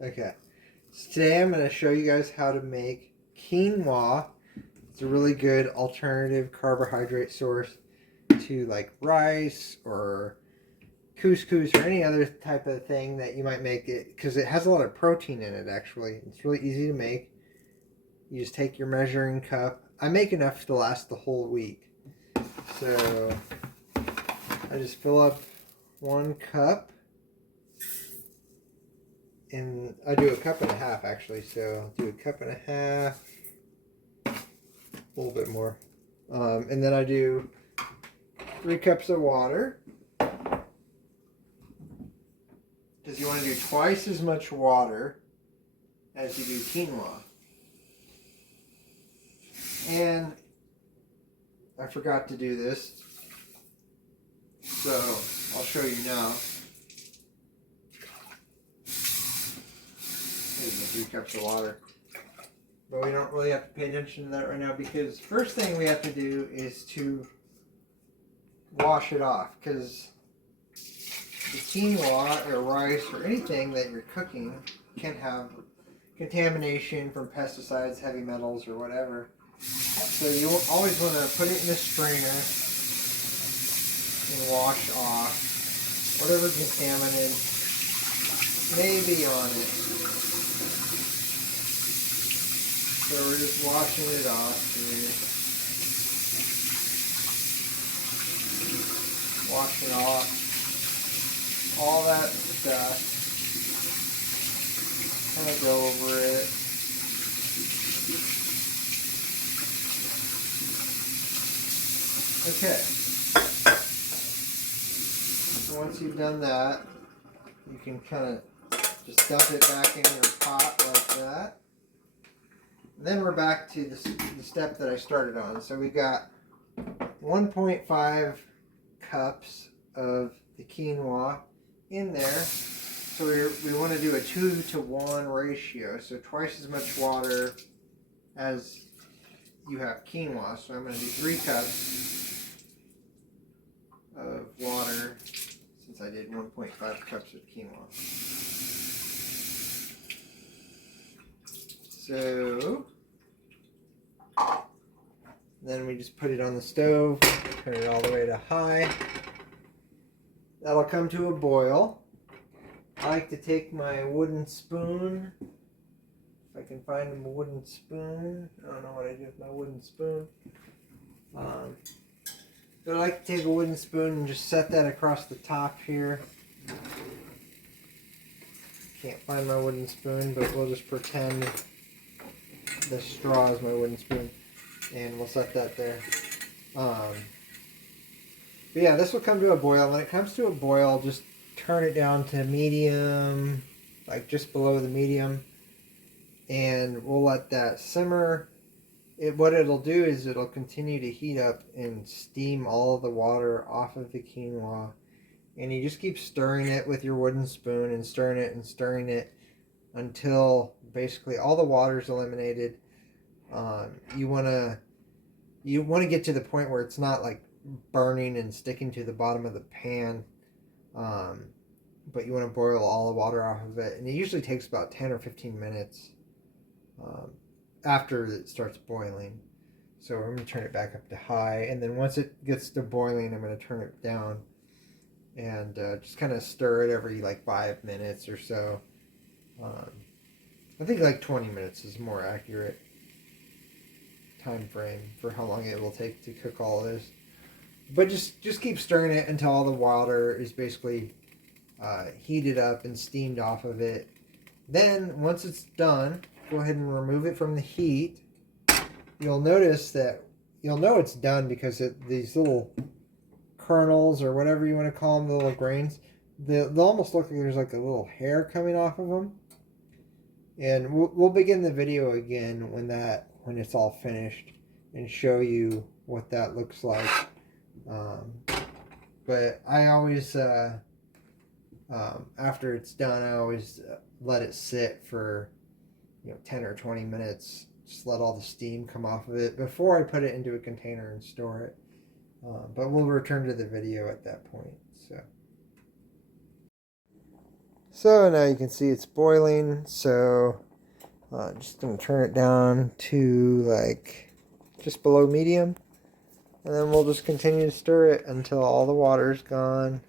Okay, so today I'm going to show you guys how to make quinoa. It's a really good alternative carbohydrate source to like rice or couscous or any other type of thing that you might make it, because it has a lot of protein in it. Actually, it's really easy to make. You just take your measuring cup. I make enough to last the whole week, so I just fill up 1 cup. And I do a cup and a half actually, so I'll do a cup and a half, a little bit more. And then I do 3 cups of water, because you want to do twice as much water as you do quinoa. And I forgot to do this, so I'll show you now. Here's the 3 cups of water. But we don't really have to pay attention to that right now, because first thing we have to do is to wash it off, because the quinoa or rice or anything that you're cooking can have contamination from pesticides, heavy metals, or whatever. So you always want to put it in a strainer and wash off whatever contaminant may be on it. So we're just washing it off here. Washing off all that stuff. Kind of go over it. Okay. So once you've done that, you can kind of just dump it back in your pot like that. And then we're back to the step that I started on. So we got 1.5 cups of the quinoa in there. So we want to do a 2-to-1 ratio. So twice as much water as you have quinoa. So I'm going to do 3 cups of water, since I did 1.5 cups of quinoa. So then we just put it on the stove, turn it all the way to high. That'll come to a boil. I like to take my wooden spoon, if I can find a wooden spoon. I don't know what I do with my wooden spoon. But I like to take a wooden spoon and just set that across the top here. Can't find my wooden spoon, but we'll just pretend the straw is my wooden spoon, and we'll set that there. But yeah, this will come to a boil. When it comes to a boil, just turn it down to medium, like just below the medium, and we'll let that simmer. What it'll do is it'll continue to heat up and steam all of the water off of the quinoa, and you just keep stirring it with your wooden spoon and stirring it until basically all the water is eliminated. You want to get to the point where it's not like burning and sticking to the bottom of the pan, but you want to boil all the water off of it, and it usually takes about 10 or 15 minutes after it starts boiling. So I'm going to turn it back up to high, and then once it gets to boiling, I'm going to turn it down and just kind of stir it every like 5 minutes or so. I think like 20 minutes is more accurate time frame for how long it will take to cook all of this. But just keep stirring it until all the water is basically heated up and steamed off of it. Then once it's done, go ahead and remove it from the heat. You'll notice that you'll know it's done because these little kernels, or whatever you want to call them, the little grains, they'll almost look like there's like a little hair coming off of them. And we'll begin the video again when it's all finished and show you what that looks like. But I always after it's done, I always let it sit for 10 or 20 minutes. Just let all the steam come off of it before I put it into a container and store it. But we'll return to the video at that point. So now you can see it's boiling. So I'm just going to turn it down to like just below medium. And then we'll just continue to stir it until all the water's gone.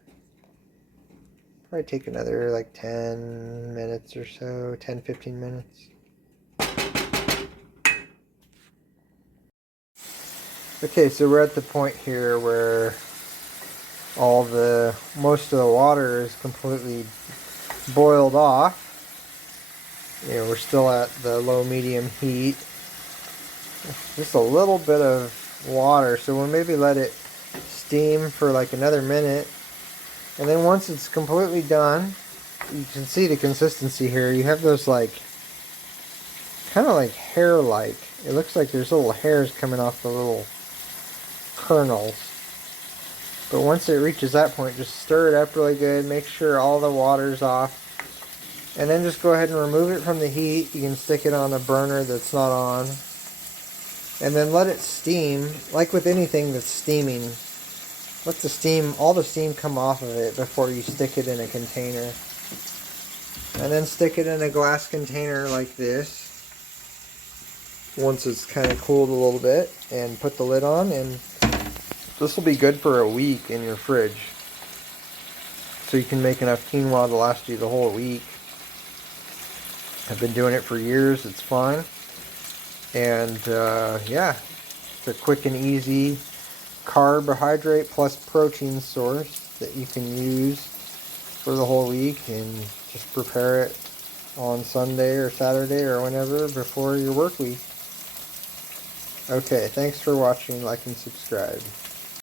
Probably take another like 10 minutes or so, 10-15 minutes. Okay, so we're at the point here where most of the water is completely boiled off. You know, we're still at the low medium heat. Just a little bit of water, so we'll maybe let it steam for like another minute. And then once it's completely done, you can see the consistency here. You have those like, kind of like hair-like. It looks like there's little hairs coming off the little kernels. But once it reaches that point, just stir it up really good. Make sure all the water's off. And then just go ahead and remove it from the heat. You can stick it on a burner that's not on. And then let it steam. Like with anything that's steaming, let the steam, all the steam come off of it before you stick it in a container. And then stick it in a glass container like this. Once it's kind of cooled a little bit, and put the lid on, and this will be good for a week in your fridge. So you can make enough quinoa to last you the whole week. I've been doing it for years. It's fun. And yeah, it's a quick and easy carbohydrate plus protein source that you can use for the whole week, and just prepare it on Sunday or Saturday or whenever before your work week. Okay, thanks for watching. Like and subscribe.